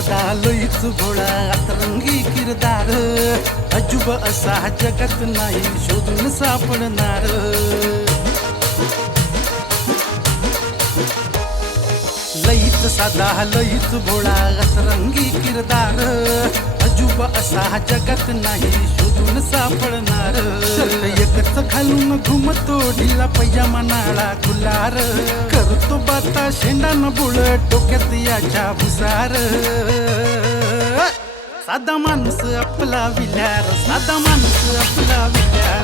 साधा लईच भोळा अतरंगी किरदार अजूब असा जगत नाही शोधून सापडणार लईच साधा लईच भोळा अतरंगी किरदार अजूब असा जगत नाही शोधून सापडणार एकच घालून घुमतो ढिला पैजामा नाळा गुलार करतो बाता शेंडान बुळ डोक्यात याच्या भुसार साधा माणूस आपला विचार साधा माणूस आपला विचार